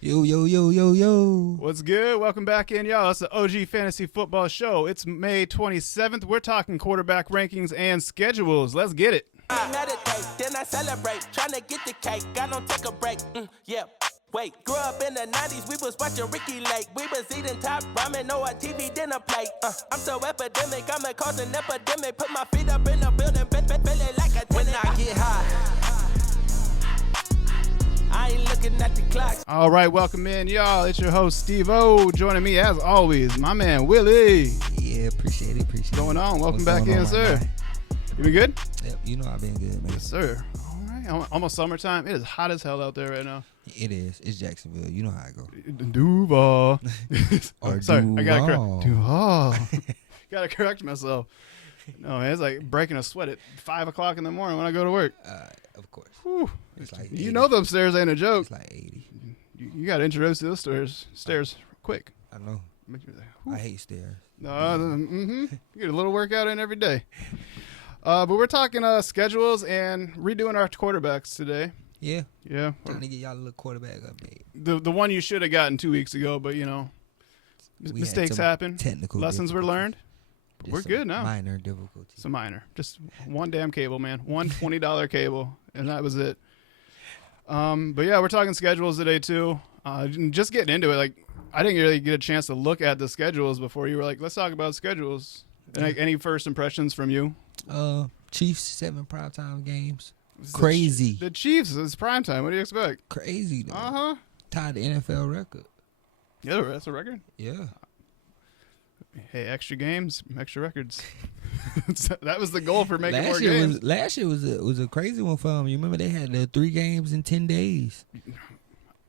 Yo, yo, yo, yo, yo. What's good? Welcome back in, y'all. It's the OG Fantasy Football Show. It's May 27th. We're talking quarterback rankings and schedules. Let's get it. I meditate, then I celebrate. Tryna get the cake, I don't take a break. Yeah. Wait, grew up in the 90s, we was watching Ricky Lake. We was eating top ramen, no a TV dinner plate. I'm so epidemic, I'm a causing epidemic. Put my feet up in the building, belly like a tenant. When I get high, I ain't looking at the clock. All right, welcome in, y'all. It's your host, Steve-O. Joining me, as always, my man, Willie. Yeah, appreciate it. What's going on? Welcome back in, sir. You been good? Yep, you know I've been good, man. Yes, sir. All right. Almost summertime. It is hot as hell out there right now. It is. It's Jacksonville. You know how I go. Duval. Or sorry, Duval. I gotta correct. Duval. Gotta correct myself. No, man, it's like breaking a sweat at 5 o'clock in the morning when I go to work. Of course. Whew. It's like You 80. know them stairs ain't a joke. It's like 80. You got to introduce to those stairs quick. I know. Make you like, whew. I hate stairs. You get a little workout in every day. But we're talking schedules and redoing our quarterbacks today. Yeah. Yeah. Trying to get y'all a little quarterback update. The one you should have gotten 2 weeks ago, but, you know, We mistakes had some happen. Technical Lessons were difficulties. learned. But Just we're some good now. Minor difficulties. It's a minor. Just one damn cable, man. One $20 cable, and that was it. But, yeah, we're talking schedules today, too. Just getting into it, like, I didn't really get a chance to look at the schedules before you were like, let's talk about schedules. And, like, any first impressions from you? Chiefs 7 primetime games. It's Crazy. The Chiefs is primetime. What do you expect? Crazy, though. Uh-huh. Tied the NFL record. Yeah, that's a record. Yeah. Hey, extra games, extra records. That was the goal for making more Last year was a crazy one for them. You remember they had the 3 games in 10 days.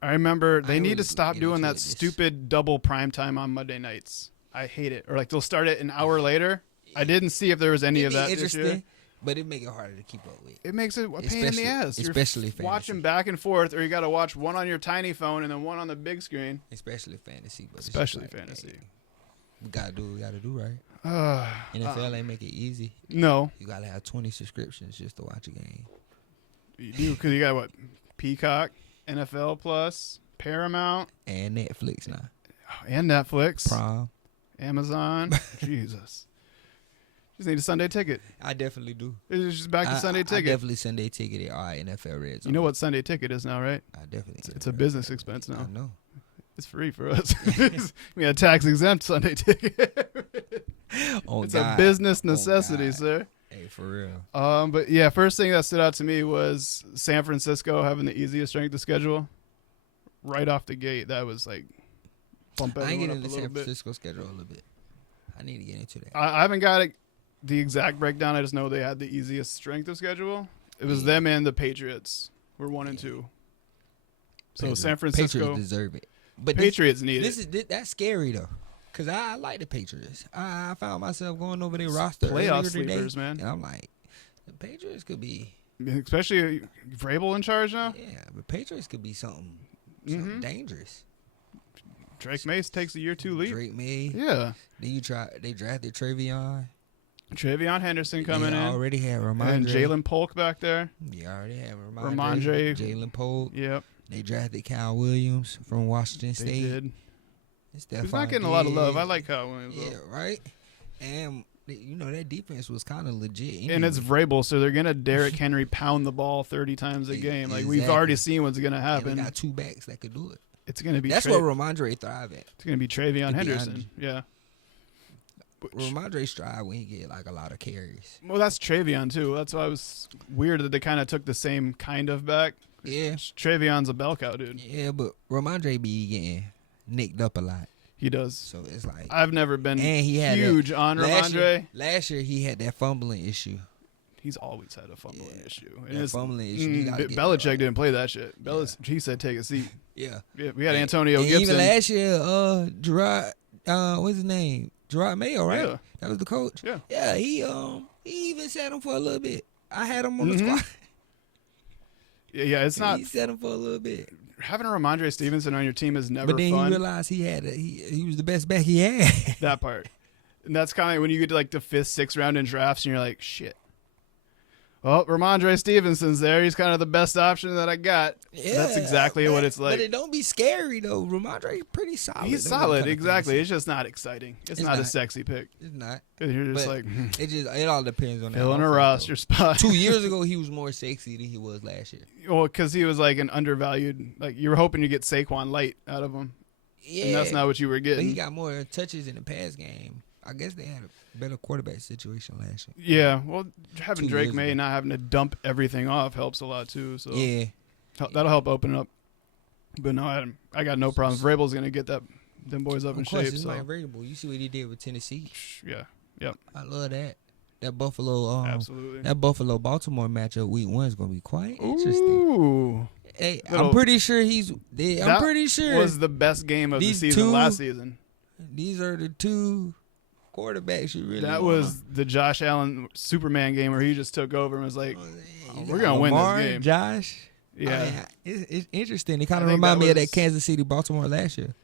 I remember they I need to was stop getting doing into that this. stupid double primetime on Monday nights. I hate it. Or like they'll start it an hour later. I didn't see if there was any It'd of be that this year. interesting, but it make it harder to keep up with. It makes it a pain in the ass. You're Especially fantasy. watching back and forth, or you got to watch one on your tiny phone and then one on the big screen. Especially fantasy. But it's Especially just like, fantasy. hey, we gotta do what we gotta do, right? NFL ain't make it easy. No, You gotta have 20 subscriptions just to watch a game. you do, because you got what? Peacock, NFL Plus, Paramount, And Netflix now. and Netflix, Prime. Amazon. Jesus. Just need a Sunday ticket. I definitely do. It's just back to Sunday I ticket. definitely Sunday ticket at our NFL Red Zone. You know what Sunday ticket is now, right? I definitely. It's a business expense now. I know. It's free for us. We got a tax exempt Sunday ticket. Oh, It's God. a business Oh, necessity, God. sir. Hey, for real. But yeah, first thing that stood out to me was San Francisco having the easiest strength of schedule. Right off the gate, that was like bump I ain't everyone getting up a into little San bit. Francisco schedule a little bit. I need to get into that. I haven't got the exact breakdown. I just know they had the easiest strength of schedule. It was them and the Patriots were 1 and 2. So San Francisco Patriots deserve it. But Patriots need it. that's scary though, cause I like the Patriots. I found myself going over their roster Playoff earlier today, sleepers, man. and I'm like, the Patriots could be, Especially Vrabel in charge now. yeah, but Patriots could be something dangerous. Drake Mace takes a year 2 leap. Drake May, Yeah. then they drafted Travion. Travion Henderson coming They in. already had And Ramondre. Jalen Polk back there. You already have Ramondre. Jalen Polk. Yep. They drafted Kyle Williams from Washington They State. did. Stephon He's not getting a lot of love. I Diggs. like Kyle Williams. Yeah, though. right. And you know that defense was kind of legit. And it's anyway. Vrabel, so they're going to Derrick Henry pound the ball 30 times a game. Like, we've already seen what's going to And we happen. got 2 backs that could do it. It's going to be That's where Ramondre thrive at. It's going to be Travion to be Henderson. honest. Yeah. Ramondre strive when he get like a lot of carries. Well, that's Travion, too. That's why I was weird that they kind of took the same kind of back. Yeah, Travion's a bell cow, dude. yeah, but Ramondre be getting nicked up a lot, He does. so it's like. I've never been And he had huge on Ramondre. Last year he had that fumbling issue. He's always had a fumbling issue. And That it's- fumbling issue. You gotta get that Belichick right. didn't play that shit. He said, take a seat. Yeah. Yeah, we had Antonio And Gibson. even last year, Gerard, what's his name? Gerard Mayo, right? Yeah. That was the coach. Yeah. Yeah, he even sat him for a little bit. I had him on the squad. Yeah, it's not He sat him for a little bit. having a Ramondre Stevenson on your team is never But then fun. he realized he was the best back he had. That part. And that's kind of when you get to like the 5th, 6th round in drafts and you're like, shit. Well, Ramondre Stevenson's there. He's kind of the best option that I got. Yeah, That's exactly what it's like. But it don't be scary though. Ramondre pretty solid. He's solid, exactly. It's just not exciting. It's not a sexy pick. It's not. You're just But like it all depends on filling that a roster spot. 2 years ago, he was more sexy than he was last year. Well, because he was like an undervalued. Like you were hoping you get Saquon Light out of him. Yeah, And that's not what you were but getting. he got more touches in the pass game. I guess they had a better quarterback situation last year. Yeah, well, having 2 Drake years May ago. not having to dump everything off helps a lot too. So Yeah, that'll help open it up. But no, I got no problem. Vrabel's gonna get them boys up in of course, shape. it's So not variable. You see what he did with Tennessee. yeah, yep, I love that. That Buffalo, absolutely. that Buffalo Baltimore matchup week 1 is gonna be quite interesting. Ooh, Hey, Little- I'm pretty sure I'm pretty sure was the best game of the These season two- last season. these are the two quarterbacks you really. That wanna- was the Josh Allen Superman game where he just took over and was like, we're gonna win this Lamar, game. Josh. yeah, It's interesting. It kind I of think remind that me of that was- Kansas City Baltimore last year.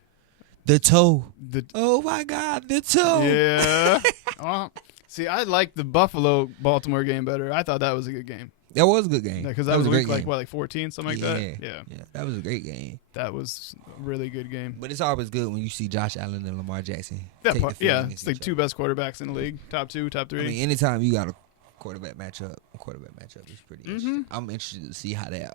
The toe. the Oh my God, the toe. yeah. See, I like the Buffalo Baltimore game better. I thought that was a good game. That was a good game. Because that was a week great game. like 14, something like that. Yeah, that was a great game. that was a really good game. But it's always good when you see Josh Allen and Lamar Jackson. That take part, the field yeah, against it's like each two best quarterbacks in the league, top 2, top 3. other. I mean, anytime you got a quarterback matchup is pretty interesting. I'm interested to see how that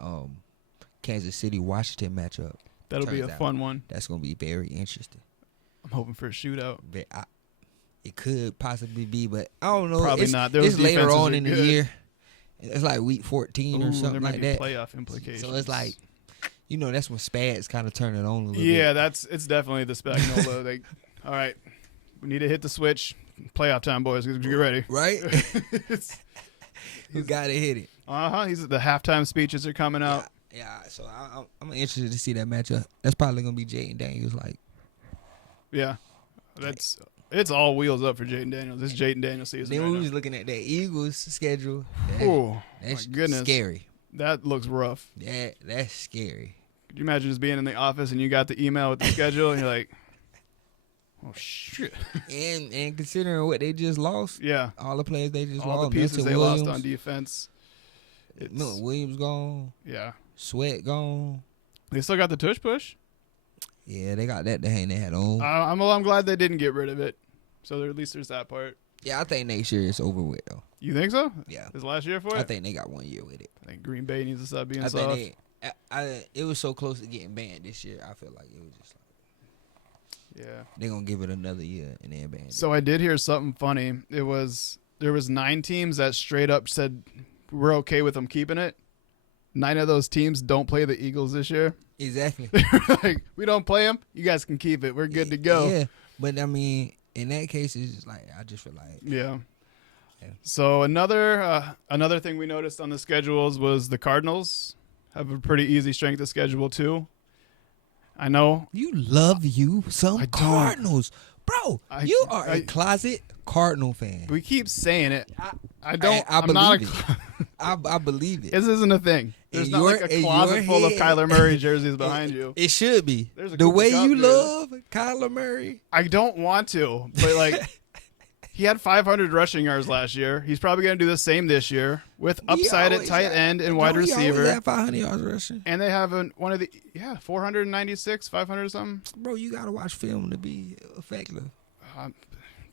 Kansas City Washington matchup. That'll be a turns out. fun one. That's gonna be very interesting. I'm hoping for a shootout. But it could possibly be, but I don't know. Probably It's, not. Those it's later defenses on are in the good. year. It's like week 14 or Ooh, something there might like be that. playoff implications. So it's like, that's when Spads kind of turn it on a little bit. yeah, it's definitely the Spagnola. Like, all right, we need to hit the switch. Playoff time, boys. Get ready. Right? You gotta hit it. He's the halftime speeches are coming out. Yeah. So I'm interested to see that matchup. That's probably gonna be Jaden Daniels. Like, Yeah, it's all wheels up for Jaden Daniels. This Jaden Daniels season. then right we was now. looking at that Eagles schedule. Oh That's my goodness, scary. that looks rough. That's scary. Could you imagine just being in the office and you got the email with the schedule and you're like, oh shit. And considering what they just lost, Yeah, all the players they just all lost, the pieces Milton they Williams, lost on defense. Milton Williams gone, Yeah, Sweat gone. they still got the tush push. Yeah, they got that to hang their hat on. I'm glad they didn't get rid of it. So at least there's that part. Yeah, I think next year it's over with though. You think so? Yeah, This last year for it? I think they got 1 year with it. I think Green Bay needs to stop being I soft. think it was so close to getting banned this year. I feel like it was just like Yeah. they're gonna give it another year and then ban it. So I did hear something funny. There was 9 teams that straight up said we're okay with them keeping it. 9 of those teams don't play the Eagles this year. Exactly. Like, we don't play them. You guys can keep it. We're good to go. Yeah, but I mean, in that case, it's just like I just feel like Yeah. Yeah. So another thing we noticed on the schedules was the Cardinals have a pretty easy strength of schedule too. I know. you love some I don't. Cardinals, bro. You are a I- closet Cardinal fan. We keep saying it. I don't. I I'm not believe a. it. I believe it. This isn't a thing. There's In not your- like a in your closet full of head- Kyler Murray jerseys behind you. It should be. There's a The Cooper way Kupp you jersey. love Kyler Murray. I don't want to, but like, he had 500 rushing yards last year. He's probably going to do the same this year with upside at tight end and wide receiver. He 500 yards rushing. And they have one of the 496, 500 something. Bro, you gotta watch film to be effective. Um,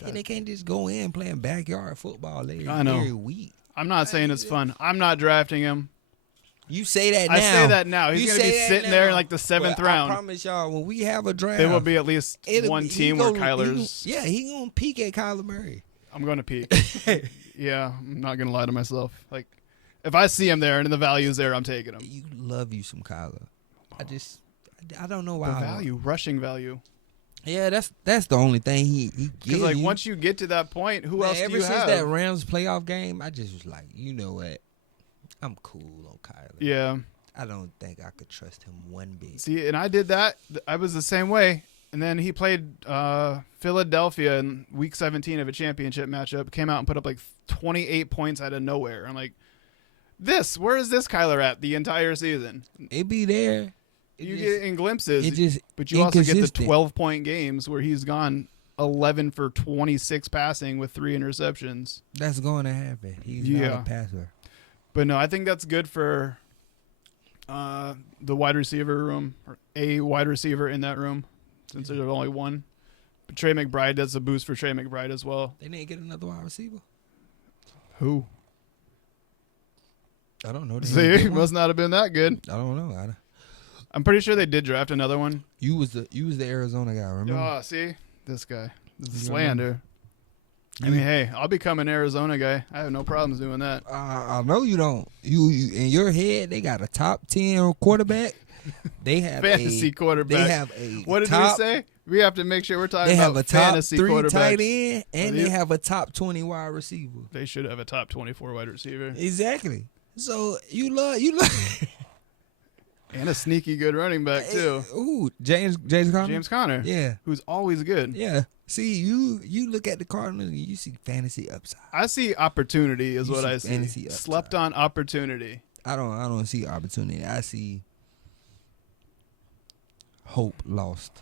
And they can't just go in playing backyard football I know. every week. I'm not saying it's fun. I'm not drafting him. You say that now. I say that now. He's You going to be say that sitting there in now. like the 7th Well, round. I promise y'all, when we have a draft, There will be at least one he team where gonna- Kyler's. he gonna peek at Kyler Murray. I'm going to peek. Yeah, I'm not going to lie to myself. Like, if I see him there and the value's there, I'm taking him. You love you some Kyler. I don't know why. The value, rushing value. Yeah, that's the only thing he gives. Because like you. once you get to that point, who Man, else do ever you since have? that Rams playoff game, I just was like, you know what? I'm cool on Kyler. Yeah. I don't think I could trust him one bit. See, and I did that. I was the same way. And then he played Philadelphia in week 17 of a championship matchup. Came out and put up like 28 points out of nowhere. I'm like, where is this Kyler at the entire season? It be there. You get in glimpses, it just but you also get the inconsistent. 12-point games where he's gone 11 for 26 passing with 3 interceptions. That's going to happen. He's Yeah. not a passer. But no, I think that's good for the wide receiver room, or a wide receiver in that room, since there's only one. But Trey McBride, that's a boost for Trey McBride as well. They didn't get another wide receiver. Who? I don't know. See, must not have been that good. I don't know. I'm pretty sure they did draft another one. You was the Arizona guy, remember? Oh, see, this guy, this is slander. I mean, hey, I'll become an Arizona guy. I have no problems doing that. I know you don't. You in your head, they got a top 10 quarterback. They have fantasy quarterback. They have a what did we say? We have to make sure we're talking they about have a top fantasy 3 quarterbacks. tight end, and they have a top 20 wide receiver. They should have a top 24 wide receiver. Exactly. So you love, and a sneaky good running back too. Ooh, James Conner. James Conner. Yeah, who's always good. Yeah. See, you look at the Cardinals and you see fantasy upside. I see opportunity is what I see. Fantasy upside. Slept on opportunity. I don't see opportunity. I see hope lost.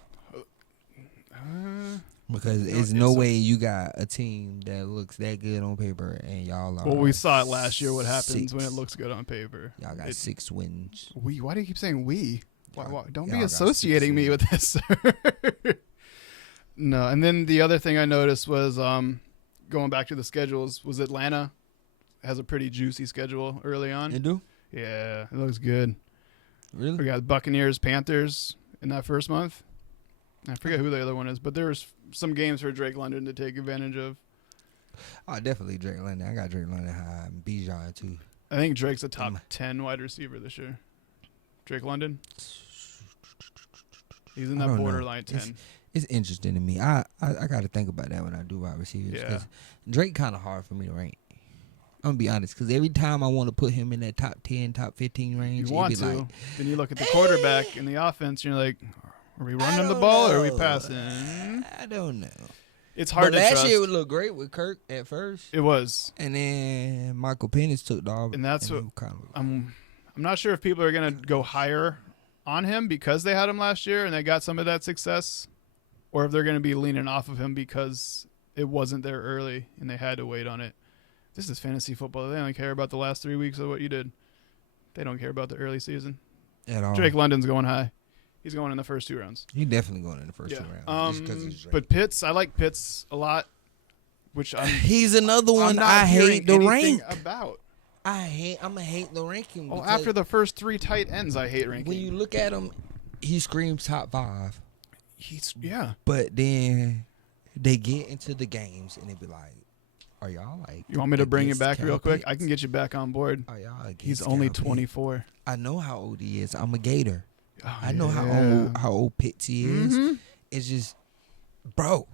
Because there's no way you got a team that looks that good on paper and y'all are. Well, we saw it last year. What happens when it looks good on paper? Y'all got 6 wins. Why do you keep saying we? Why, don't be got associating me with this, sir. No, and then the other thing I noticed was going back to the schedules was Atlanta has a pretty juicy schedule early on. They do? Yeah, it looks good. Really? We got Buccaneers, Panthers in that first month. I forget who the other one is, but there's some games for Drake London to take advantage of. Oh, definitely Drake London. I got Drake London high and Bijan too. I think Drake's a top 10 wide receiver this year. Drake London? He's in that borderline 10. It's interesting to me. I got to think about that when I do wide receivers. Yeah. Drake kind of hard for me to rank. I'm going to be honest, because every time I want to put him in that top 10, top 15 range, you want to. Like, then you look at the quarterback and the offense, and you're like, are we running the ball or are we passing? I don't know. It's hard to trust. Last year it looked great with Kirk at first. It was. And then Michael Penix took the off. And that's what I'm not sure if people are going to go higher on him because they had him last year and they got some of that success, or if they're going to be leaning off of him because it wasn't there early and they had to wait on it. This is fantasy football. They only care about the last 3 weeks of what you did. They don't care about the early season. At all. Drake London's going high. He's going in the first 2 rounds. He's definitely going in the first 2 rounds. Just 'cause he's Drake. But Pitts, I like Pitts a lot. He's another one I hate the rank about. I'm gonna hate the ranking. Oh, after the first 3 tight ends, I hate ranking. When you look at him, he screams top 5. But then they get into the games and they be like, "Are y'all like?" You want me to bring it back real quick? I can get you back on board. Are y'all? He's only 24. I know how old he is. I'm a Gator. Oh, I know how old Pitts is. Mm-hmm. It's just, bro.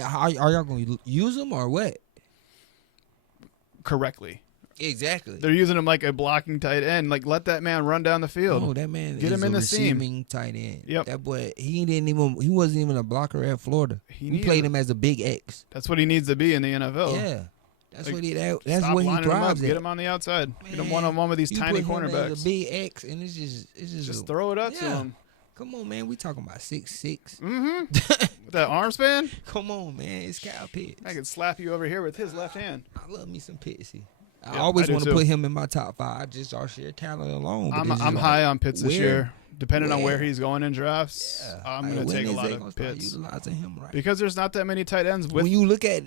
Are y'all going to use him or what? Correctly. Exactly. They're using him like a blocking tight end. Like, let that man run down the field. No, that man get him in the seam. Tight end. Yep. That boy, he wasn't even a blocker at Florida. He played him as a big X. That's what he needs to be in the NFL. Yeah. That's what he thrives at. Get him on the outside. Man, get him one-on-one with these tiny cornerbacks. As a big X, and it's just throw it up to him. Come on, man. We talking about 6'6". Mm-hmm. With that arm span? Come on, man. It's Kyle Pitts. I could slap you over here with his left hand. I love me some Pittsy. I always want to put him in my top 5. Just our sheer talent alone. I'm high on Pitts this year. Depending on where he's going in drafts, I'm going to take a lot of Pitts. Utilizing him right. Because there's not that many tight ends. When you look at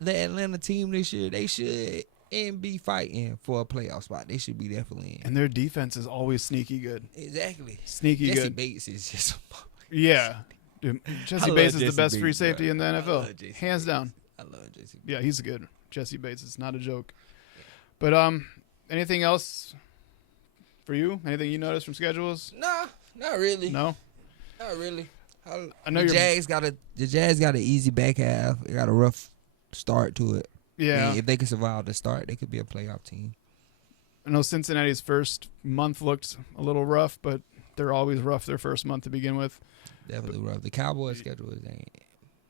the Atlanta team this year, they should be fighting for a playoff spot. They should be definitely in. And their defense is always sneaky good. Exactly. Sneaky Jesse good. Bates is just. Yeah. Dude, Jesse Bates is the best free safety in the NFL. Hands down. I love Jesse Bates. Yeah, he's good. Jesse Bates is not a joke. But anything else for you? Anything you noticed from schedules? Nah, not really. No? Not really. I know the Jags got an easy back half. They got a rough start to it. Yeah. And if they can survive the start, they could be a playoff team. I know Cincinnati's first month looked a little rough, but they're always rough their first month to begin with. Definitely rough. The Cowboys' schedule is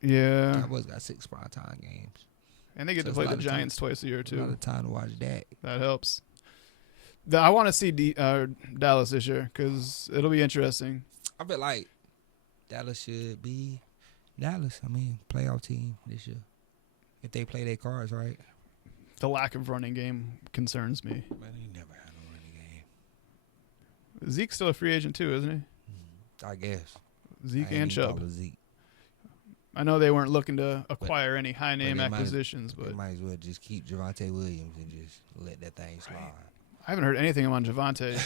yeah. Cowboys got 6 primetime games. And they get to play the Giants twice a year, too. A lot of time to watch that. That helps. I want to see Dallas this year because it'll be interesting. I feel like Dallas should be playoff team this year. If they play their cards right. the lack of running game concerns me. Man, he never had a running game. Zeke's still a free agent too, isn't he? I guess. Zeke and Chubb. Zeke. I know they weren't looking to acquire any high-name acquisitions, but they might as well just keep Javonte Williams and just let that thing slide. Right. I haven't heard anything on Javonte.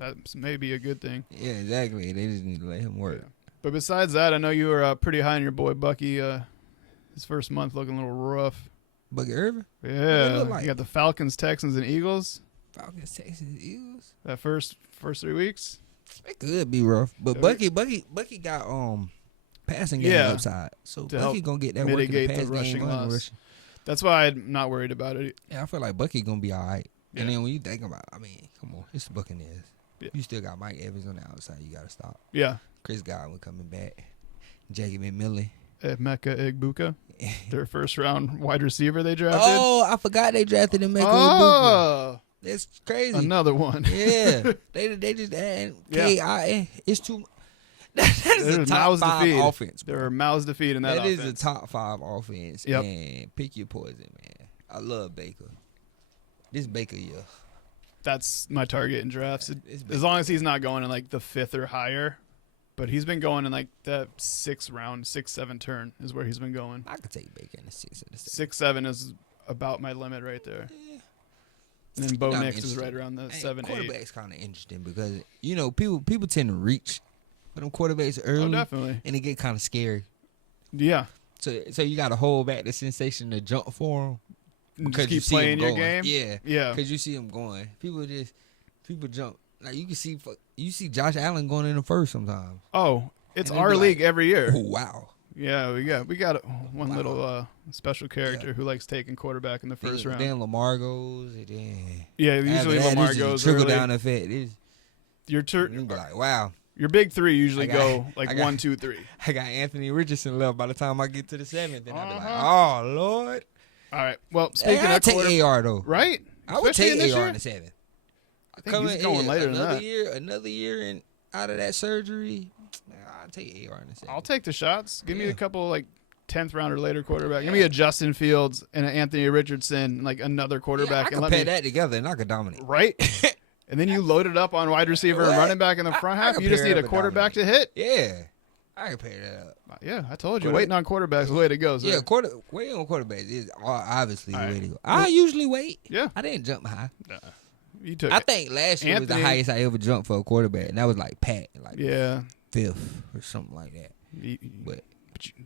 That may be a good thing. Yeah, exactly. They just need to let him work. Yeah. But besides that, I know you were pretty high on your boy Bucky. His first month looking a little rough. Bucky Irvin? Yeah. Like? You got the Falcons, Texans, and Eagles. Falcons, Texans, Eagles? That first 3 weeks? It could be rough. But Bucky got passing game upside. So Bucky going to get that work in the pass rushing loss. That's why I'm not worried about it. Yeah, I feel like Bucky going to be all right. Yeah. And then when you think about it, I mean, come on. It's the Buccaneers. Yeah. You still got Mike Evans on the outside. You got to stop. Yeah. Chris Godwin coming back. Jackie McMillan. Emeka Egbuka. Their first-round wide receiver they drafted. Oh, I forgot they drafted Emeka Egbuka. That's crazy. Another one. Yeah. They just add K-I-N. It's too much. That is a top 5 offense. There are mouths to feed in that offense. That is a top 5 offense. Yep. And pick your poison, man. I love Baker. This Baker year. That's my target in drafts. As long as he's not going in like the 5th or higher. But he's been going in like the 6th round, 6-7 turn is where he's been going. I could take Baker in the 6th or the 6-7 is about my limit right there. Yeah. And then Bo Nix is right around the 7-8. Quarterback's kind of interesting because, you know, people tend to reach for them quarterbacks early. Oh, definitely. And it get kind of scary. Yeah. So you got to hold back the sensation to jump for them. Because you see playing your game? Yeah. Yeah. Because you see them going. People jump. Like you see Josh Allen going in the first sometimes. Oh, it's our league every year. Oh, wow. Yeah, we got one little special character who likes taking quarterback in the first round. Then Lamar goes. And then usually Lamar goes trickle early. Down effect. Your like, wow. Your big 3 usually go like 1, 2, 3. I got Anthony Richardson left by the time I get to the 7th, and I'll be like, oh Lord. All right. Well, speaking of take AR though, right? I would take AR in the 7th. I think he's going later than that. Another year and out of that surgery, I'll take AR in the 7th. I'll take the shots. Give me a couple like 10th round or later quarterback. Give me a Justin Fields and an Anthony Richardson, like another quarterback. I can pair that together and I could dominate. Right. And then you load it up on wide receiver and running back in the front half. You just need a quarterback to hit. Yeah. I can pair that up. Yeah, I told you. Waiting on quarterbacks is the way to go. Sir. Yeah, waiting on quarterbacks is obviously the way to go. I usually wait. Yeah. I didn't jump high. You took I think last year was the highest I ever jumped for a quarterback, and that was like Pat. Like 5th or something like that. But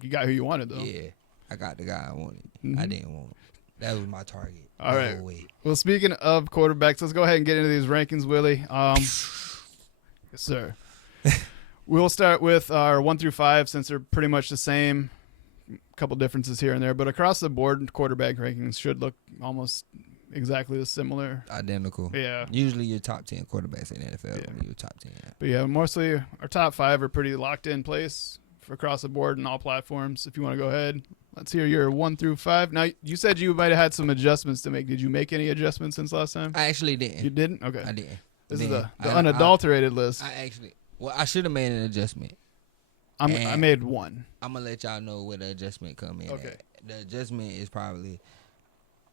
you got who you wanted, though. Yeah. I got the guy I wanted. Mm-hmm. I didn't want him. That was my target. All right. Well, speaking of quarterbacks, let's go ahead and get into these rankings, Willie. Yes, sir. We'll start with our 1 through 5 since they're pretty much the same. A couple differences here and there, but across the board, quarterback rankings should look almost exactly similar. Identical. Yeah. Usually your top 10 quarterbacks in the NFL will be your top 10. But yeah, mostly our top 5 are pretty locked in place for across the board and all platforms. If you want to go ahead, let's hear your 1 through 5. Now, you said you might have had some adjustments to make. Did you make any adjustments since last time? I actually didn't. You didn't? Okay. I didn't. This is the unadulterated list. I should have made an adjustment. I made one. I'm going to let y'all know where the adjustment come in. Okay. The adjustment is probably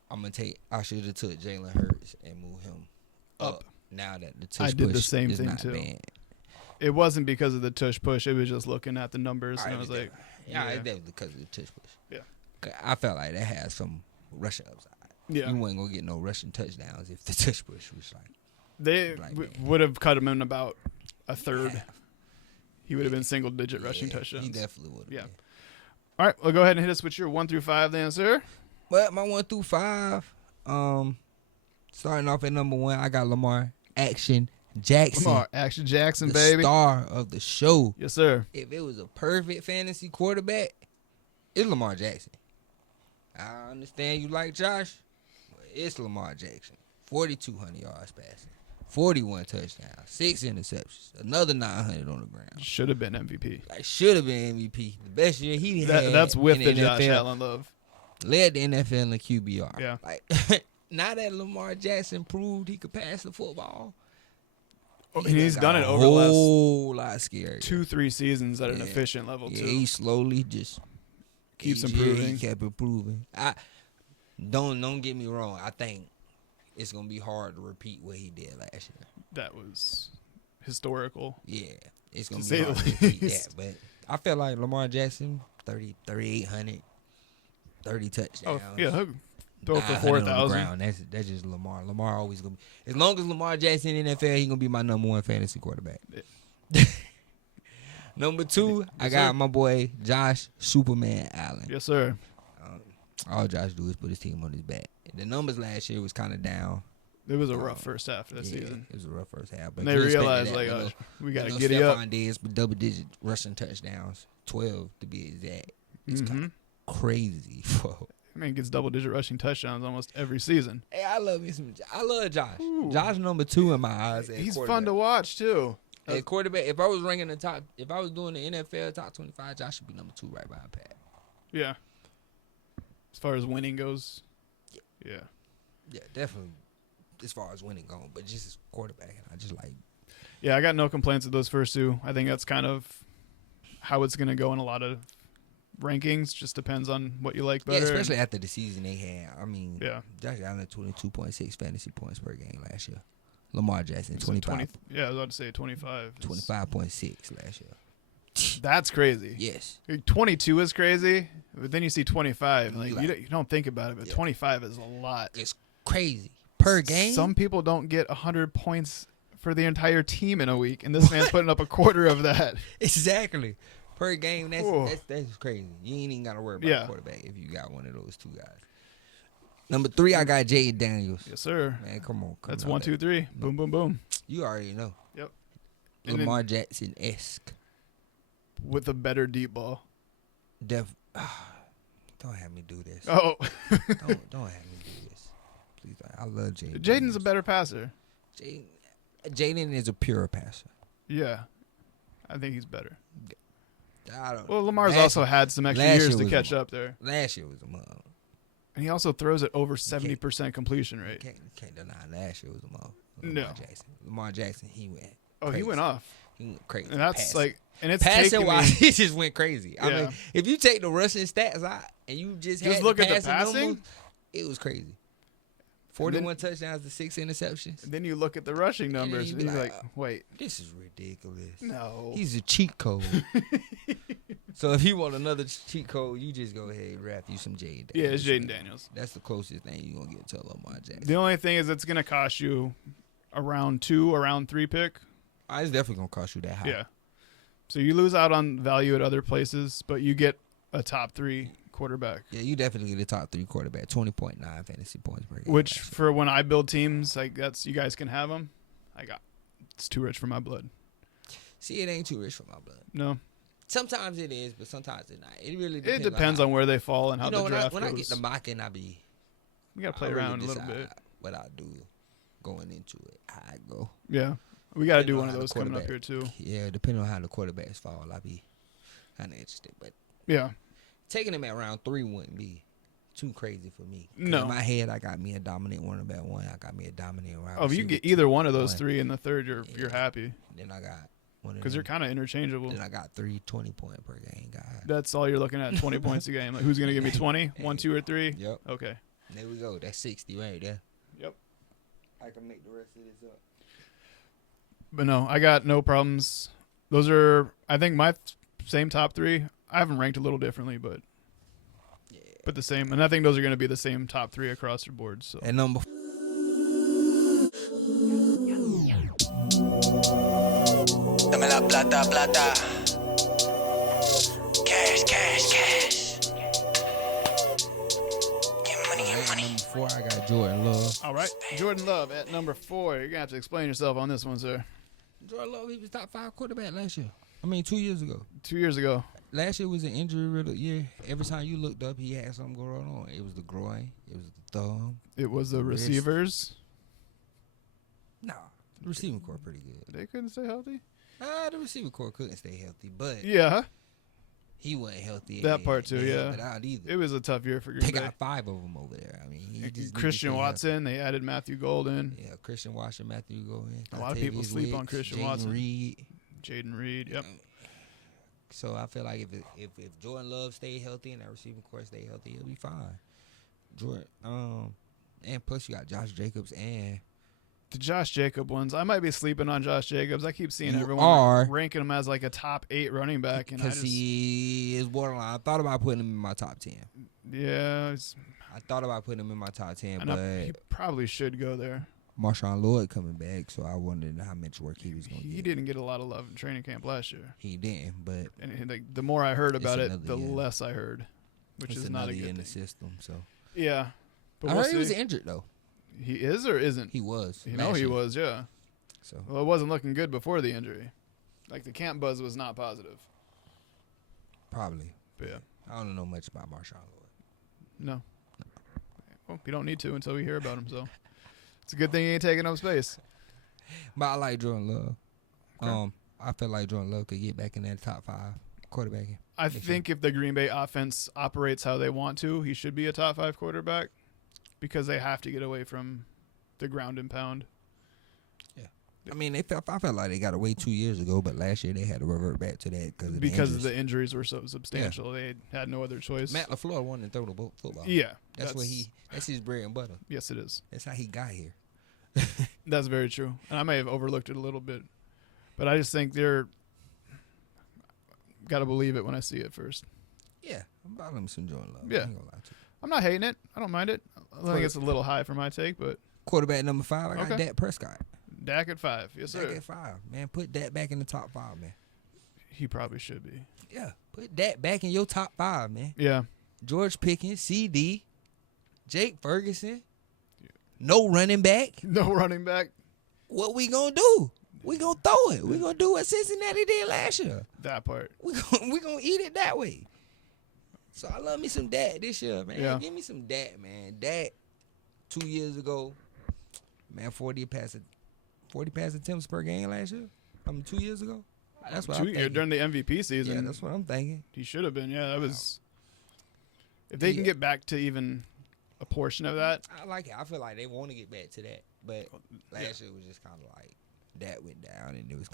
I should have took Jalen Hurts and moved him up now that the tush I did push the same is thing not too. banned. It wasn't because of the tush push. It was just looking at the numbers, and I was like, that was because of the tush push. Yeah. I felt like that had some rushing upside. Yeah. You wasn't going to get no rushing touchdowns if the tush push was like. They would have cut him in about a third. He would have been single-digit rushing touchdowns. He definitely would have. Yeah. All right, well, go ahead and hit us with your 1 through 5 then, sir. Well, my 1 through 5, starting off at number 1, I got Lamar Action Jackson. Lamar Action Jackson, baby. The star of the show. Yes, sir. If it was a perfect fantasy quarterback, it's Lamar Jackson. I understand you like Josh, but it's Lamar Jackson. 4,200 yards passing. 41 touchdowns, 6 interceptions, another 900 on the ground. Should have been MVP. Should have been MVP. The best year he had. That's with the NFL, Josh Allen love. Led the NFL in QBR. Yeah. Now that Lamar Jackson proved he could pass the football, he's done it over the last whole lot scary. 2-3 seasons at an efficient level too. He slowly just keeps improving. He kept improving. don't get me wrong. I think it's gonna be hard to repeat what he did last year. That was historical. Yeah, it's gonna To be say hard the to repeat least. that. But I feel like Lamar Jackson, 3,800, 30 touchdowns. Oh yeah, he'll throw for 900 on the 4,000. ground. That's just Lamar. Lamar always gonna be. As long as Lamar Jackson in the NFL, he gonna be my number one fantasy quarterback. Number 2, I got my boy Josh Superman Allen. Yes, sir. All Josh do is put his team on his back. The numbers last year was kind of down. It was a rough first half of the Yeah, season. it was a rough first half. But And they you expected realized, that, like, you know, we got to you know, giddy up. Stephon Diggs with double-digit rushing touchdowns, 12 to be exact. It's kind of crazy. Man gets double-digit rushing touchdowns almost every season. Hey, I love Josh. Ooh. Josh number 2 in my eyes. He's fun to watch too. At quarterback, if I was ranking if I was doing the NFL top 25, Josh should be number 2 right behind Pat. Yeah. As far as winning goes, yeah. Yeah, definitely. As far as winning going, but just as quarterback, I just like. Yeah, I got no complaints with those first 2. I think that's kind of how it's going to go in a lot of rankings. Just depends on what you like better. Yeah, especially after the season they had. I mean, Yeah. Josh Allen 22.6 fantasy points per game last year. Lamar Jackson So 25. yeah, I was about to say 25. 25.6 last year. That's crazy. Yes. 22 is crazy, but then you see 25. Like, Like- you don't think about it, but Yeah. 25 is a lot. It's crazy. Per game? Some people don't get 100 points for the entire team in a week, and this man's putting up a quarter of that. Exactly. Per game, Ooh. that's crazy. You ain't even got to worry about Yeah. the quarterback if you got one of those 2 guys. Number 3, I got Jaden Daniels. Yes, sir. Man, come on. That's on, 1, 2, 3. Boom, boom, boom. You already know. Yep. And Lamar Jackson-esque. With a better deep ball. Don't have me do this. Oh, Don't have me do this. Please don't. I love Jaden. Jaden's a better passer. Jaden is a pure passer. Yeah, I think he's better. I don't Well, know. Lamar's Last also year- had some extra last years year to was catch a- up there, Last year was a mug. and he also throws at over 70% completion You rate. can't deny last year was a mug. No. Lamar Jackson, he went. Oh, he crazy. went off, He went crazy. and that's Passing. like, and it's Passing taking wise, me. he just went crazy. I Yeah. mean, if you take the rushing stats out and you just had look at the passing passing? numbers, it was crazy. 41 touchdowns to 6 interceptions. Then you look at the rushing then numbers, you and be you're like, like, wait, This is ridiculous. no. He's a cheat code. So if you want another cheat code, you just go ahead and draft you some Jaden Daniels. Yeah, it's Jaden Daniels. That's the closest thing you're going to get to Lamar Jackson. The only thing is it's going to cost you a round 2 or round 3 pick. It's definitely going to cost you that high. Yeah. So you lose out on value at other places, but you get a top 3 quarterback. Yeah, you definitely get a top 3 quarterback, 20.9 fantasy points per game. Which for when I build teams, like that's you guys can have them. It's too rich for my blood. See, it ain't too rich for my blood. No, Sometimes it is, but sometimes it's not. It really it depends. depends on where they fall and how the draft when I goes. get the mocking, I be We got to play I around really a little decide bit. what I do going into it. How I go. Yeah, we got to do Depending one on of how the those coming up here quarterback- too. Yeah, depending on how the quarterbacks fall, I be kind of interested. But Yeah, taking him at round 3 wouldn't be too crazy for me. 'Cause No. In my head, I got me a dominant running-back 1. I got me a dominant wide Oh, if you receiver get 2, either one of those 1. 3 in the third, you're Yeah. happy Then I got one of because they're them. kind of interchangeable. Then I got 3 20-point per game guys. That's all you're looking at, 20 points a game. Like who's gonna give me 20? Hey. 1, 2, or 3? Yep. Okay. There we go. That's 60 right there. Yep. I can make the rest of this up. But no, I got no problems. Those are, I think, my same top 3. I have them ranked a little differently, but the same. And I think those are going to be the same top 3 across the board. So And number Dame la plata, plata. Cash, cash, cash. Get money, get money. number 4, I got Jordan Love. all right, Jordan Love at number 4. You're gonna have to explain yourself on this one, sir. Jordan Love, he was top 5 quarterback last year. I mean, 2 years ago. 2 years ago, Last year was an injury-riddled year. Every time you looked up, he had something going on. It was the groin. It was the thumb. it was the Wrist. receivers. Nah, the receiving core pretty good. They couldn't stay healthy. The receiving core couldn't stay healthy, but Yeah, he wasn't healthy. That part too, They yeah. helped it out either. it was a tough year for They Green Bay. got 5 of them over there. I mean, he just need to Christian stay Watson. They added Matthew Golden, healthy. Yeah, Christian Watson, Matthew Goin. A lot of people sleep on Christian Watson. Reed. Jaden Reed. Yep. So I feel like if Jordan Love stayed healthy and that receiving core stayed healthy, he'll be fine. Jordan. And plus you got Josh Jacobs and The Josh Jacob ones. I might be sleeping on Josh Jacobs. I keep seeing You everyone are. ranking him as like a top 8 running back, and I because just he is borderline. I thought about putting him in my top 10. yeah, I thought about putting him in my top 10, and but he probably should go there. Marshawn Lloyd coming back, so I wondered how much work he was going to get. He didn't get a lot of love in training camp last year, He didn't, but and like the more I heard about it, another the year. less I heard, which it's is not a another good year in thing. the system. So Yeah, but I we'll heard he was see. injured though. He is or isn't? He was. You know last he year. was, yeah. So Well, it wasn't looking good before the injury. Like the camp buzz was not positive. probably. But yeah, I don't know much about Marshawn Lloyd. no. Well, you don't need to until we hear about him. So it's a good thing he ain't taking up space. But I like Jordan Love. Okay. I feel like Jordan Love could get back in that top 5 quarterbacking. I think if the Green Bay offense operates how they want to, he should be a top 5 quarterback because they have to get away from the ground and pound. I mean, I felt like they got away 2 years ago, but last year they had to revert back to that Because the injuries were so substantial. They had no other choice. Matt LaFleur wanted to throw the football. Yeah. That's his bread and butter. Yes, it is. That's how he got here. That's very true. And I may have overlooked it a little bit. But I just think they're got to believe it when I see it first. Yeah, I'm about him some Jordan Love. Yeah. I ain't gonna lie to you. I'm not hating it. I don't mind it. I think it's a little high for my take, but Quarterback number 5, I got Okay. Dak Prescott. Dak at 5. Yes, Dak sir. at 5, man. Put Dak back in the top 5, man. He probably should be. Yeah, put Dak back in your top 5, man. Yeah. George Pickens, CD, Jake Ferguson, no running back. No running back. What we gonna do? We gonna throw it. We gonna do what Cincinnati did last year. That part. We gonna eat it that way. So I love me some Dak this year, man. Yeah. Give me some Dak, man. Dak 2 years ago, man, 40 pass attempts per game last year. 2 years ago. That's what I'm thinking. During the MVP season. Yeah, that's what I'm thinking. He should have been. Yeah, that was. If they can get back to even a portion of that, I like it. I feel like they want to get back to that, but last year was just kind of like that went down, and it was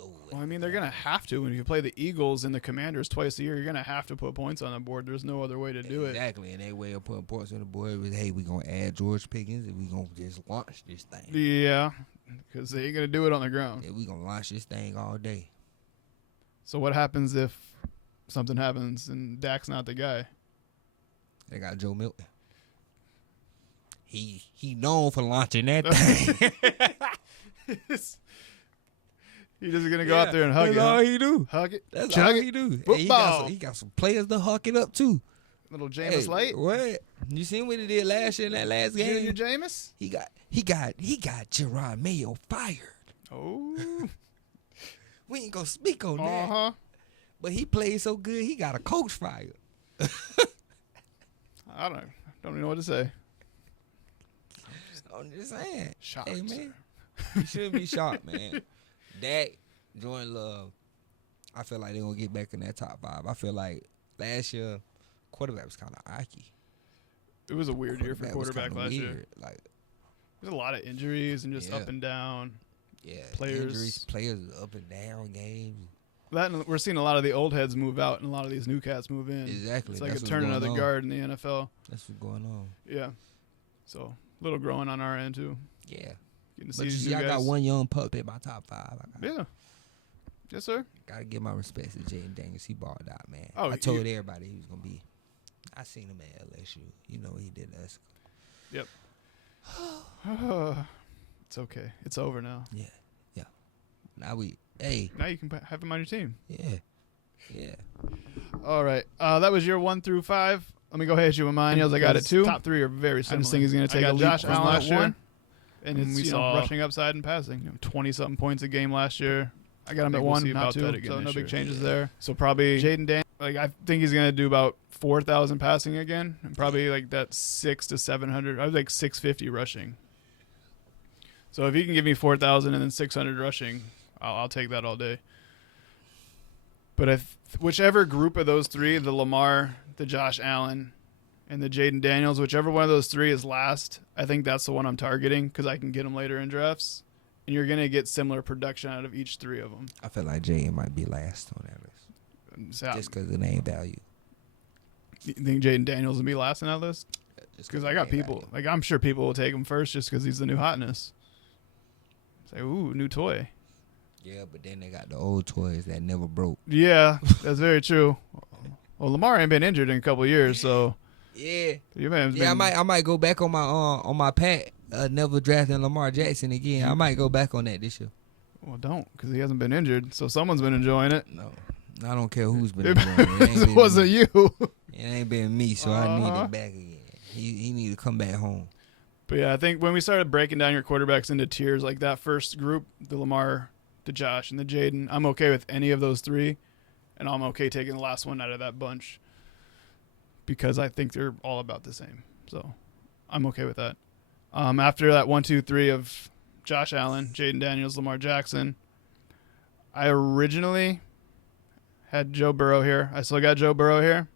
over. with. well, I mean, they're gonna have to. When you play the Eagles and the Commanders twice a year, you're gonna have to put points on the board. There's no other way to do it. Exactly, and their way of putting points on the board was, hey, we gonna add George Pickens, and we gonna just launch this thing. Yeah, because they ain't gonna do it on the ground. Yeah, we gonna launch this thing all day. So what happens if something happens and Dak's not the guy? They got Joe Milton. He known for launching that thing. He's just gonna go out there and hug That's it. all Huh? he do. Hug it. That's Chug all it. he do. Hey, Football. he got some players to huck it up too. Little Jameis Hey, Light. What? You seen what he did last year in that last Junior game? Jameis. He got Gerard Mayo fired. Oh. We ain't gonna speak on Uh that. huh. But he played so good, he got a coach fired. I don't even know what to say. I'm just saying. Shocked. Hey, man. You shouldn't be shocked, man. Dak, Jordan Love, I feel like they're going to get back in that top 5. I feel like last year, quarterback was kind of icky. It was a weird year for was quarterback kinda last year. weird. Like, There's a lot of injuries and just Yeah. up and down. yeah, Players- injuries, players up and down games. That and we're seeing a lot of the old heads move out and a lot of these new cats move in. Exactly. It's like That's a what's turning going of the on. guard in the NFL. That's what's going on. Yeah. So a little growing on our end too. Yeah. Getting to But see you these see, new I got guys. one young pup in my top 5. Yeah. Yes, sir. Got to give my respects to Jaden Daniels. He balled out, man. Oh, I told everybody he was going to be. I seen him at LSU. You know what he did to us. Yep. It's okay. It's over now. Yeah. Yeah. Now Now you can have him on your team. yeah. Yeah. All right. That was your 1 through 5. Let me go ahead and you with mine. I got it too. Top 3 are very similar. I just think he's going to take a leap Josh from Allen last year. one. And it's, we you know, saw- rushing upside and passing. 20-something points a game last year. I got him I at think we'll 1, see not about 2. that again So no this big year. changes there. So probably Jaden Dan. Like I think he's going to do about 4,000 passing again. And probably like that 600 to 700. I was like 650 rushing. So if he can give me 4,000 and then 600 rushing, I'll take that all day. But if whichever group of those 3, the Lamar, the Josh Allen, and the Jaden Daniels, whichever one of those 3 is last, I think that's the one I'm targeting because I can get them later in drafts. And you're going to get similar production out of each 3 of them. I feel like Jaden might be last on that list. So, Just because of name value. You think Jaden Daniels will be last on that list? Just Because I got people. Like, I'm sure people will take him first just because he's the new hotness. Say, ooh, new toy. Yeah, but then they got the old toys that never broke. Yeah, that's very true. Well, Lamar ain't been injured in a couple of years, so Yeah. you may have been. I might go back on my pack. Never drafting Lamar Jackson again. I might go back on that this year. Well, don't, because he hasn't been injured, so someone's been enjoying it. No, I don't care who's been It enjoying it. wasn't you. It ain't been me, so I need it back again. He need to come back home. But yeah, I think when we started breaking down your quarterbacks into tiers, like that first group, the Lamar, the Josh, and the Jaden, I'm okay with any of those three, and I'm okay taking the last one out of that bunch because I think they're all about the same. So I'm okay with that. After that 1, 2, 3 of Josh Allen, Jaden Daniels, Lamar Jackson, I originally had Joe Burrow here. I still got Joe Burrow here.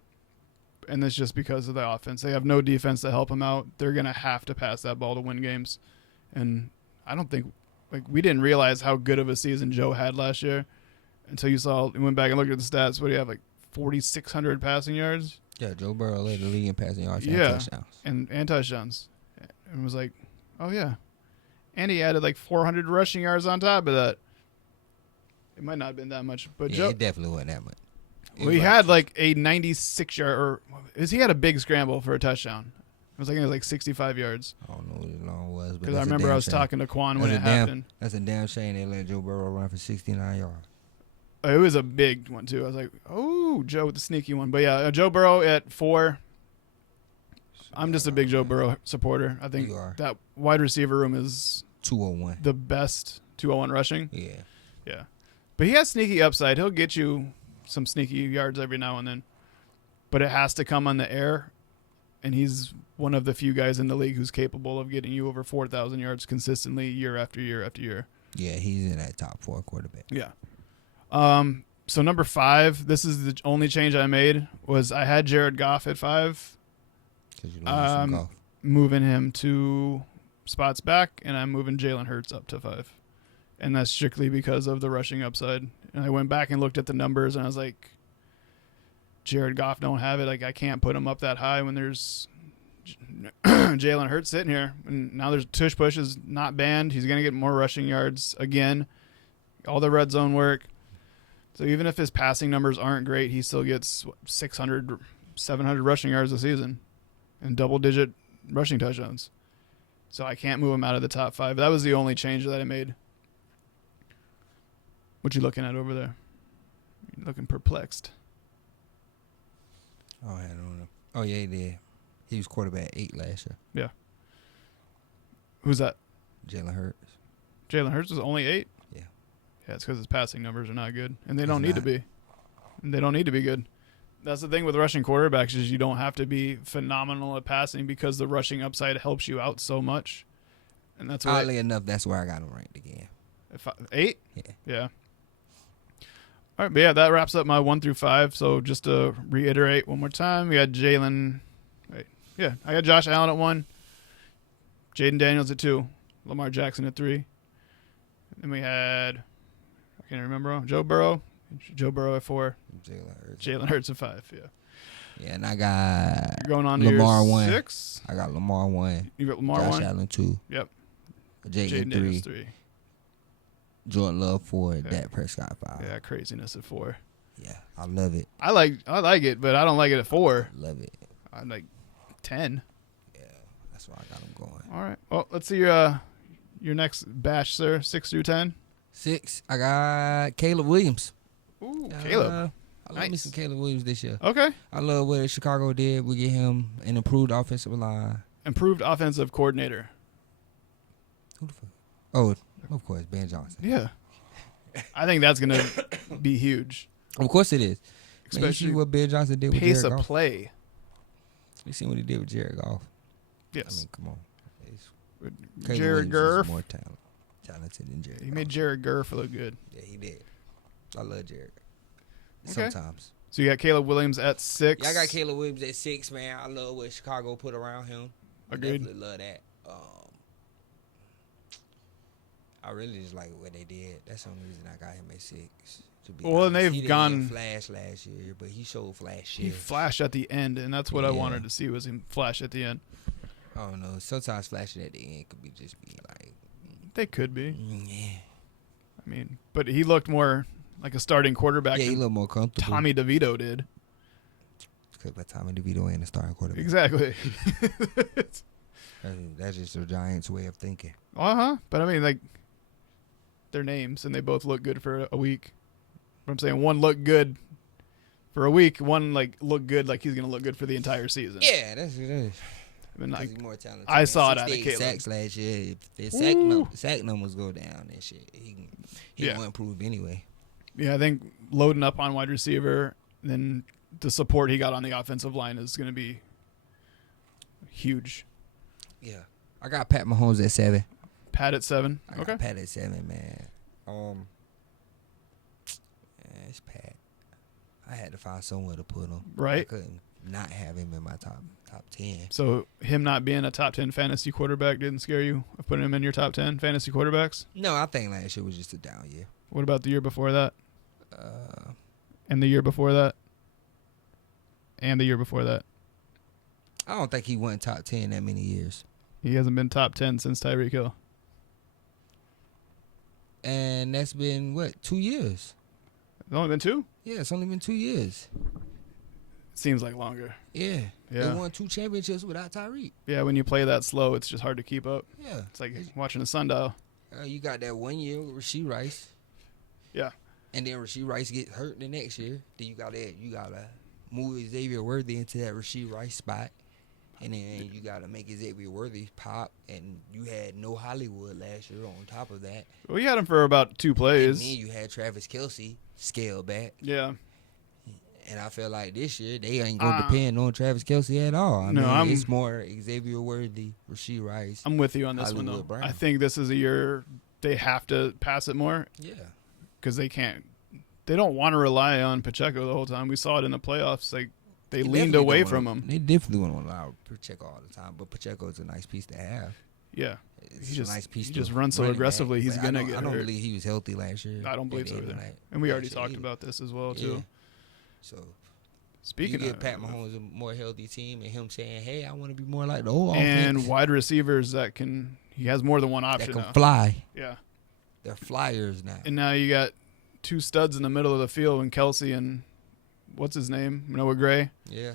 And that's just because of the offense. They have no defense to help him out. They're going to have to pass that ball to win games. And I don't think, we didn't realize how good of a season Joe had last year until you went back and looked at the stats. What do you have, 4,600 passing yards? Yeah, Joe Burrow led the league in passing yards and touchdowns. And touchdowns. And was like, oh, yeah. And he added 400 rushing yards on top of that. It might not have been that much. But Yeah, Joe, it definitely wasn't that much. Well, he had a 96-yard, or he had a big scramble for a touchdown. It was it was 65 yards. I don't know what long it was. Because I remember I was talking to Quan when it happened. That's a damn shame they let Joe Burrow run for 69 yards. It was a big one, too. I was like, oh, Joe with the sneaky one. But, yeah, Joe Burrow at 4. I'm just a big Joe Burrow supporter. I think that wide receiver room is 201. the best 201 rushing. Yeah. Yeah. But he has sneaky upside. He'll get you some sneaky yards every now and then. But it has to come on the air, and he's one of the few guys in the league who's capable of getting you over 4,000 yards consistently year after year after year. Yeah, he's in that top 4 quarterback. Yeah. So number 5, this is the only change I made, was I had Jared Goff at 5. Because you love some golf. Moving him 2 spots back, and I'm moving Jalen Hurts up to 5. And that's strictly because of the rushing upside. And I went back and looked at the numbers, and I was like, Jared Goff don't have it. I can't put him up that high when there's Jalen Hurts sitting here. And now there's tush push is not banned. He's going to get more rushing yards again. All the red zone work. So even if his passing numbers aren't great, he still gets 600, 700 rushing yards a season and double-digit rushing touchdowns. So I can't move him out of the top 5. That was the only change that I made. What you looking at over there? You're looking perplexed. Oh, I don't know. Oh, yeah, he did. He was quarterback 8 last year. Yeah. Who's that? Jalen Hurts. Jalen Hurts was only 8? Yeah. Yeah, it's because his passing numbers are not good, and they don't need to be. And they don't need to be good. That's the thing with rushing quarterbacks is you don't have to be phenomenal at passing because the rushing upside helps you out so much. And that's why. Oddly enough, that's where I got him ranked again. 8? Yeah. Yeah. All right, but yeah, that wraps up my 1 through 5. So just to reiterate one more time, we had Jalen. I got Josh Allen at 1, Jaden Daniels at 2, Lamar Jackson at 3. Then we had, I can't remember, Joe Burrow at 4, Jalen Hurts at 5. Yeah. Yeah, and I got You're going on to Lamar your 1. 6. I got Lamar 1. You got Lamar Josh 1. Allen 2. Yep. Jaden Daniels 3. 3. Jordan Love 4. Dak Prescott 5. Yeah, craziness at 4. Yeah, I love it. I like it, but I don't like it at 4. Love it. I'm like 10. Yeah, that's why I got him going. All right. Well, let's see your next batch, sir. 6 through 10. 6, I got Caleb Williams. Ooh, Caleb. I love me some Caleb Williams this year. Okay. I love what Chicago did. We get him an improved offensive line. Improved offensive coordinator. Who the fuck? Oh, of course, Ben Johnson. Yeah. I think that's going to be huge. Of course it is. Especially Man, you see what Ben Johnson did with pace Jared of Goff? play. You seen what he did with Jared Goff? Yes. I mean, come on. Jared Williams Goff. is more talented than Jared He Goff. made Jared Goff look good. Yeah, he did. I love Jared. Okay. Sometimes. So you got Caleb Williams at 6. Yeah, I got Caleb Williams at 6, man. I love what Chicago put around him. Agreed. Definitely love that. I really just like what they did. That's the only reason I got him at 6. To be Well, and honest. they've He didn't gone- get flash last year, but he showed flash He shifts. flashed at the end, and that's what I Yeah. wanted to see was him flash at the end. I don't know. Sometimes flashing at the end could be just be like, They could be. yeah. I mean, but he looked more like a starting quarterback Yeah, he than looked more comfortable. Tommy DeVito did. Because Tommy DeVito ain't a starting quarterback. Exactly. That's just the Giants' way of thinking. But I mean, like, their names, and they both look good for a week. But I'm saying one looked good for a week. One like looked good, like he's gonna look good for the entire season. Yeah, that's what it is. I mean, like, He's more talented. I man. saw it out of 68 Caleb. sacks last year. If the sack numbers go down and shit, he Yeah. won't improve anyway. yeah, I think loading up on wide receiver, then the support he got on the offensive line is gonna be huge. Yeah, I got Pat Mahomes at 7. Pat at 7. I got Pat at 7, man. It's Pat. I had to find somewhere to put him. Right. I couldn't not have him in my top 10. So him not being a top 10 fantasy quarterback didn't scare you of putting him in your top 10 fantasy quarterbacks? No, I think last year was just a down year. What about the year before that? Uh, And the year before that? And the year before that? I don't think he went top 10 that many years. He hasn't been top 10 since Tyreek Hill. And that's been, what, 2 years? It's only been 2? Yeah, it's only been 2 years. Seems like longer. Yeah. Yeah. They won 2 championships without Tyreek. Yeah, when you play that slow, it's just hard to keep up. Yeah. It's like watching a sundial. You got that 1 year with Rasheed Rice. Yeah. And then Rasheed Rice get hurt the next year. Then you gotta move Xavier Worthy into that Rasheed Rice spot. And then you gotta make Xavier Worthy pop. And you had no Hollywood last year on top of that. We had him for about 2 And plays. then you had Travis Kelce scale back. Yeah. And I feel like this year they ain't gonna depend on Travis Kelce at all. I mean, it's more Xavier Worthy, Rasheed Rice. I'm with you on this Hollywood one, though. Brown. I think this is a year they have to pass it more Yeah. because they can't. They don't want to rely on Pacheco the whole time. We saw it in the playoffs. Like they leaned definitely away don't from wanna- him. They definitely want to allow Pacheco all the time, but Pacheco is a nice piece to have. Yeah. It's He a just- nice piece he to just runs so running aggressively, back, he's but gonna I don't, get I don't hurt. believe he was healthy last year. I don't believe at so the end either. of the night. And we already Last year talked either. about this as well, Yeah. too. So Speaking you give of Pat Mahomes a more healthy team and him saying, "Hey, I want to be more like the old and offense wide receivers he has more than one that option can now. fly." Yeah. They're flyers now. And now you got 2 studs in the middle of the field and Kelsey and what's his name? Noah Gray. Yeah,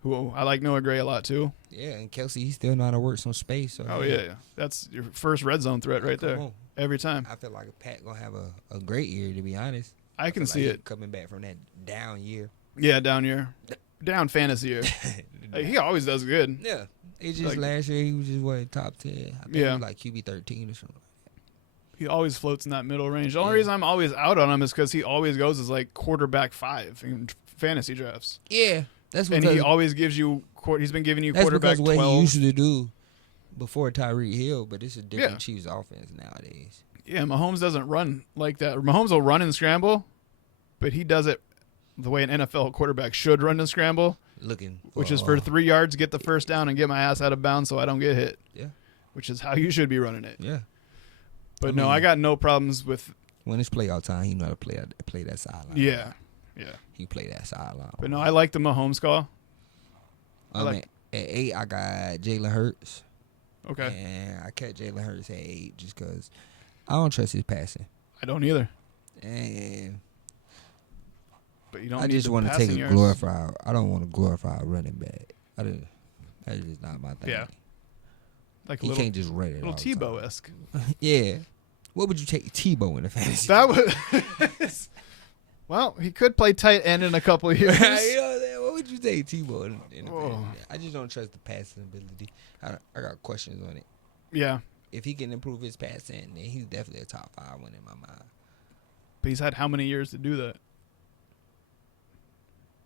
Who I like Noah Gray a lot too. yeah, and Kelce, he still know how to work some space. So Oh yeah. That's your first red zone threat right come there. on. Every time. I feel like Pat gonna have a great year, to be honest. I can feel see like it. he coming back from that down year. Yeah, down year. Down fantasy year. Like, he always does good. Yeah, it's just Like- last year he was just what, top 10. I think Yeah. he was like QB 13 or something. He always floats in that middle range. The only Yeah. reason I'm always out on him is because he always goes as like quarterback 5 in fantasy drafts. Yeah, that's And because he always gives you he's been giving you that's quarterback because what 12. he used to do before Tyreek Hill, but it's a different Yeah. Chiefs offense nowadays. Yeah, Mahomes doesn't run like that. Mahomes will run and scramble, but he does it the way an NFL quarterback should run and scramble, Looking, which is for 3 yards, get the first down, and get my ass out of bounds so I don't get hit. Yeah. Which is how you should be running it. Yeah, But I no, mean- I got no problems with. when it's playoff time, he know how to play that sideline. Yeah. he play that sideline. But no, I like the Mahomes call. I I like- mean, at 8, I got Jalen Hurts. Okay. And I kept Jalen Hurts at 8 just because I don't trust his passing. I don't either. And But you don't I need just the want to take passing a yards. glorified. I don't want to glorify a running back. That's just not my thing. Yeah. Like a He little, can't just run it. little all the time. Tebow-esque. Yeah. What would you take Tebow in the fantasy? That was. Well, he could play tight end in a couple of years. you know what I'm saying? What would you take Tebow in the Whoa. fantasy? I just don't trust the passing ability. I got questions on it. Yeah. If he can improve his passing, then he's definitely a top 5 one in my mind. But he's had how many years to do that?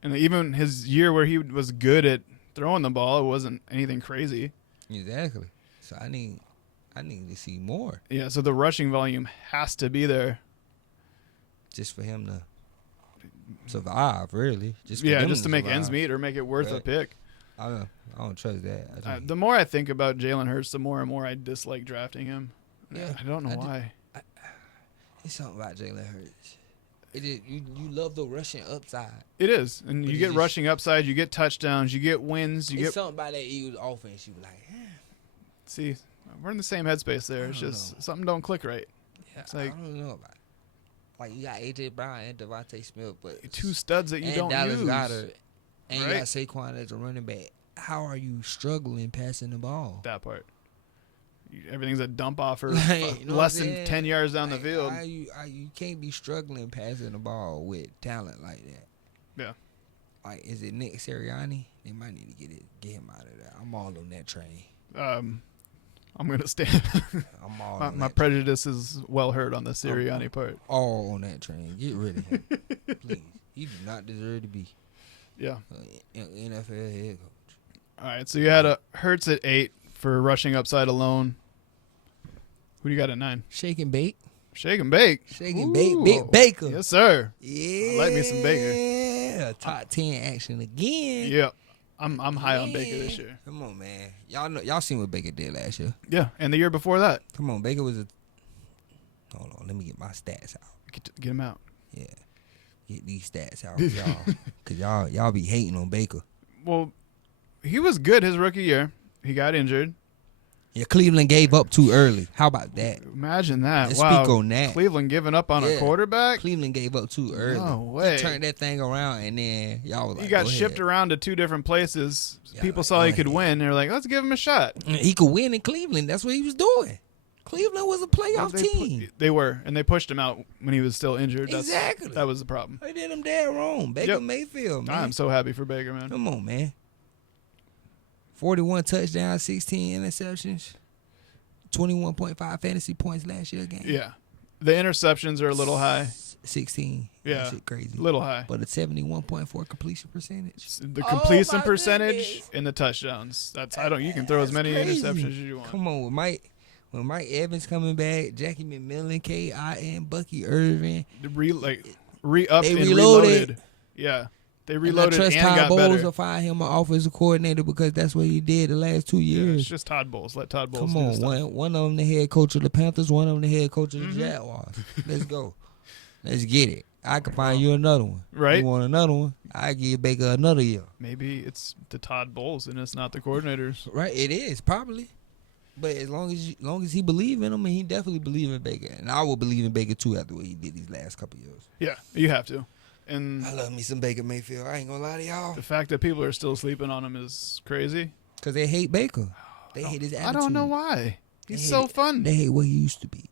And even his year where he was good at throwing the ball, it wasn't anything crazy. Exactly. So I need to see more Yeah, so the rushing volume has to be there. just for him to survive, really. Just for Yeah, them just to make ends survive. meet or make it worth a Right. pick. I don't trust that. I think- The more I think about Jalen Hurts, the more and more I dislike drafting him. Yeah, I don't know I do- why. it's something about Jalen Hurts. You love the rushing upside. It is, and But you it's get just- rushing upside, you get touchdowns, you get wins, you It's get. something about that Eagles offense. You be like, See, we're in the same headspace there. It's don't just know. something don't click right. yeah, It's like- I don't know about it. Like you got AJ Brown and Devontae Smith, but Two studs that you and don't Dallas use. Goedert, and right? you got Saquon as a running back. How are you struggling passing the ball? That part. Everything's a dump off or Like, you know less what I'm than saying? 10 yards down the Like, field. You can't be struggling passing the ball with talent like that. Yeah. Like, is it Nick Sirianni? They might need to get him out of there. I'm all on that train. I'm going to stand. I'm all my on my that prejudice is well heard on the Sirianni part. all on that train. Get rid of him, please. He do not deserve to be Yeah. NFL head coach. All right, so you had a Hurts at 8 for rushing upside alone. Who do you got at 9? Shake and bake. Shake and bake. Shake and bake. Ooh. Baker. Yes, sir. Yeah. I like me some Baker. Yeah. Top 10 action again. Yeah. I'm high on Baker this Yeah. year. Come on, man. Y'all seen what Baker did last year. Yeah, and the year before that. Come on, Baker was a. Hold on, let me get my stats out. Get him out. Yeah, get these stats out, y'all, cause y'all be hating on Baker. Well, he was good his rookie year. He got injured. Yeah, Cleveland gave up too early. How about that? Imagine that. Let's wow. speak on that. Cleveland giving up on a Yeah. quarterback? Cleveland gave up too early. No way. He turned that thing around, and then y'all was like, He got go shipped ahead. around to 2 different places. Yeah, People like, saw he go could ahead. win. They're like, let's give him a shot. He could win in Cleveland. That's what he was doing. Cleveland was a playoff team. They were, and they pushed him out when he was still injured. Exactly. That was the problem. They did him dead wrong. Baker Yep. Mayfield, man. I'm so happy for Baker, man. Come on, man. 41 touchdowns, 16 interceptions, 21.5 fantasy points last year game. Yeah. The interceptions are a little high. 16. Yeah. That shit crazy. Little high. But a 71.4 completion percentage. The Oh, completion my percentage goodness. and the touchdowns. You can throw as many That's crazy. interceptions as you want. Come on, when Mike Evans coming back, Jackie McMillan, K.I.N., Bucky Irvin. Re-upped They and reloaded. reloaded. Yeah. They And reloaded I trust and Todd got Bowles better. to find him an offensive coordinator because that's what he did the last 2 Yeah, years. it's just Todd Bowles. Let Todd Bowles Come do on, stuff. one of them the head coach of the Panthers, one of them the head coach of the Mm-hmm. Jaguars. Let's go. Let's get it. I can find you another one. Right. You want another one? I give Baker another year. Maybe it's the Todd Bowles and it's not the coordinators. Right? It is probably. But as long as he believe in him, and he definitely believe in Baker, and I will believe in Baker too after what he did these last couple years. Yeah, you have to. And I love me some Baker Mayfield. I ain't gonna lie to y'all, the fact that people are still sleeping on him is crazy. cause they hate Baker. They hate his attitude. I don't know why. They He's hate so it. fun. They hate what he used to be.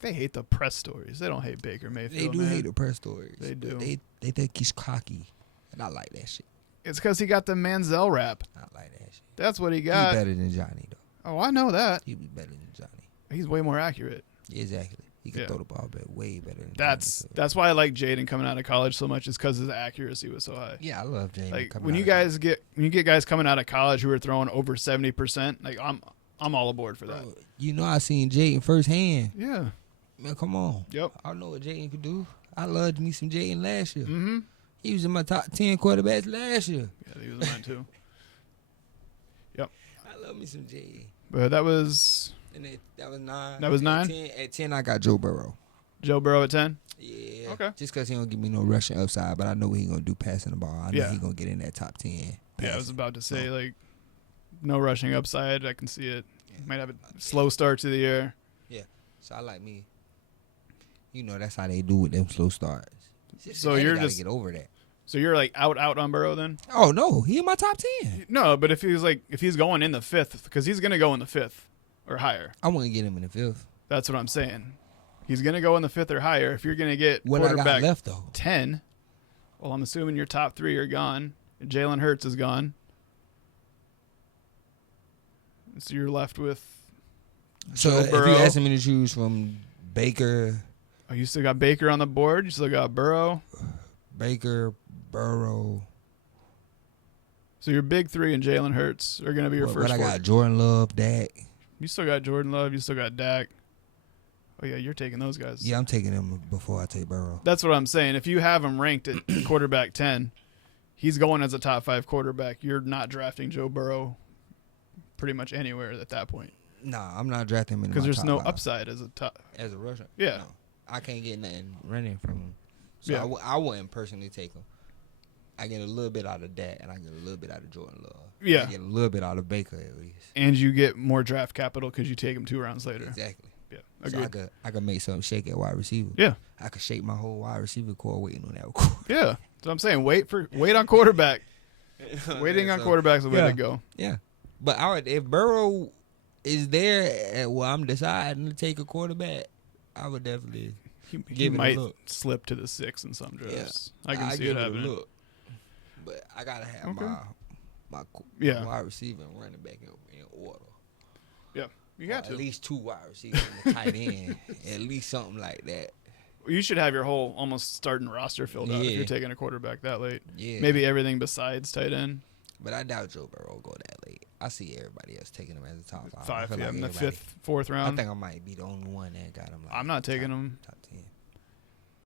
They hate the press stories. They don't hate Baker Mayfield. They do man. hate the press stories. They but do. They think he's cocky, and I like that shit. It's because he got the Manziel rap. I like that shit. That's what he He's got. better than Johnny though. Oh, I know that. He was better than Johnny. He's way more accurate. Exactly. He can Yeah. throw the ball back way better than That's Johnny. that's why I like Jaden coming out of college so much. Is because his accuracy was so high. Yeah, I love James. Like when you get guys coming out of college who are throwing over 70%, like I'm all aboard for that. Bro, you know I seen Jaden firsthand. Yeah. Man, come on. Yep. I know what Jaden could do. I loved me some Jaden last year. Mm-hmm. He was in my top 10 quarterbacks last year. Yeah, he was mine too. Yep. I love me some Jaden. But that was And that was 9. That was 9? At 10, I got Joe Burrow. Joe Burrow at 10. Yeah. Okay. Just because he don't give me no rushing upside, but I know what he going to do passing the ball. I know Yeah. he going to get in that top 10. Yeah, I was passing. about to say like no rushing upside. I can see it. Might have a slow start to the year. So I like me. You know, that's how they do with them slow starts. So They you're gotta just get over that. so you're like out on Burrow then? Oh, no. He in my top 10. No, but if he's going in the 5th, because he's gonna go in the 5th or higher. I want to get him in the 5th. That's what I'm saying. He's gonna go in the 5th or higher. If you're gonna get What I got quarterback left, though? 10, well, I'm assuming your top 3 are gone. Jalen Hurts is gone, so you're left with. So Joe if Burrow. you asking me to choose from Baker, Oh, you still got Baker on the board. You still got Burrow. Burrow. So your big 3 and Jalen Hurts are gonna be your What first. I 4. got? Jordan Love, Dak. You still got Jordan Love. You still got Dak. Oh yeah, you're taking those guys. Yeah, I'm taking him before I take Burrow. That's what I'm saying. If you have him ranked at quarterback 10, he's going as a top 5 quarterback. You're not drafting Joe Burrow pretty much anywhere at that point Nah, I'm not drafting him in because my there's top no 5. upside as a top. As a rusher. Yeah. No. I can't get nothing running from him. So Yeah. I wouldn't personally take him. I get a little bit out of that, and I get a little bit out of Jordan Love. Yeah. I get a little bit out of Baker at least. And you get more draft capital because you take him 2 rounds later. Exactly. Yeah, So agreed. I could make something shake at wide receiver. Yeah. I could shake my whole wide receiver core waiting on that core. Yeah. So I'm saying wait on quarterback. Waiting on quarterback's the way to go. Yeah. But if Burrow is there at where I'm deciding to take a quarterback, I would definitely He give it might a look. slip to the 6 in some drafts. Yeah. I can see give it a happening. look. But I gotta have Okay. my Yeah. wide receiver and running back in order. Yeah. You got At to. least 2 wide receivers and a tight end. At least something like that. You should have your whole almost starting roster filled out if Yeah. you're taking a quarterback that late. Yeah. Maybe everything besides tight end. But I doubt Joe Burrow will go that late. I see everybody else taking him as a top 5. I 5, feel yeah, like in the everybody- 5th, 4th I round. think I might be the only one that got him. Like I'm not taking top, him. Top 10.